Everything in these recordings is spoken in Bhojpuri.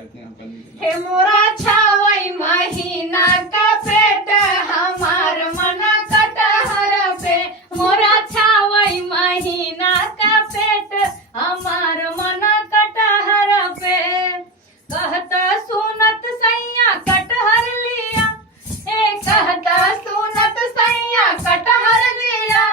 हे मोरा छावई महीना का पेट हमार मन कटहर पे, मोरा छावई महीना का पेट हमार मन कटहर पे। कहता सुनत सैया कटहर लिया, कहता सुनत सैया कटहर लिया।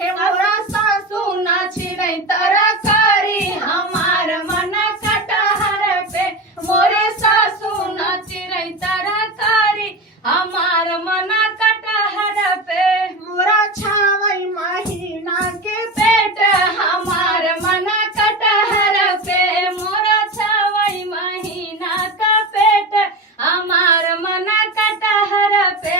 हे मोरा सासू ना छिड़ै तरकारी हमार मन कटहर पे, मोरे सासू न चिरै तरकारी हमार मना कटहर पे। मोरा छावई महीना के पेट हमार मना कटहर पे, मोरा छावई महीना का पेट हमार मना कटहर पे।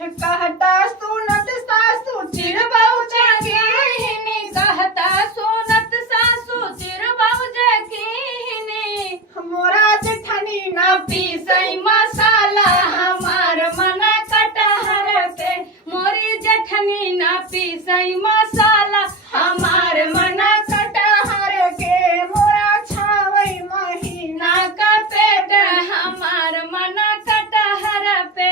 कहता सुनत सासू चिरबौ जगीनी, कहता सुनत सासू चिरबौ जगीनी। मोरा जेठनी न पीसई मसाला हमार मन कटहर पे, मोरी जेठनी न पीसई मसाला हमार मन कटहर के। मोरा छावई महीना का पेट हमार मन कटहर पे।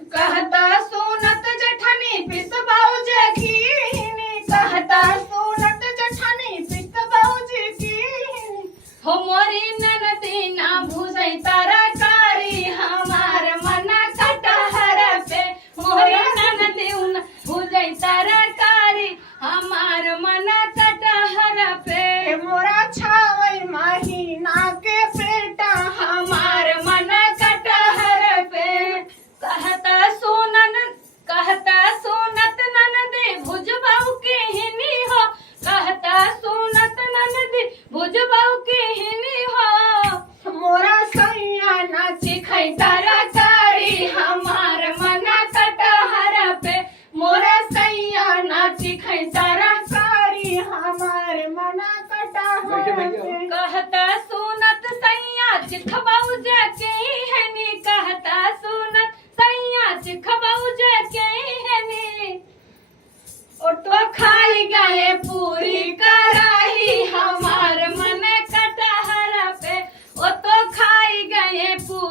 कहता सुनत जेठनी पिसबौ जगीनी, कहता सुनत जेठनी पिसबौ जगीनी। हो मोरी ननदी ना भुजै तरकारी हमार मन कटहर पे, मोरी ननदी न भुजै तरकारी हमार मन कटहर पे। मोरा छावई महीना के पेट हमार मन कटहर पे। कहता सुनत ननदी भुजबौ के हिनी हो, कहता सुनत ननदी भुजबौ के हिनी हो। मोरा सैया ना चिखै तरकारी हमार मन कटहर पे, मोरा सैया ना चिखै तरकारी हमार मन कटहर पे। कहता सुनत सैया चिखबौ जके हनी, कहता सुनत सैया चिखबौ जके हनी। ओटो खाई गए पूरी कराही हमार मन कटहर पे, ओटो खाई गए पूरी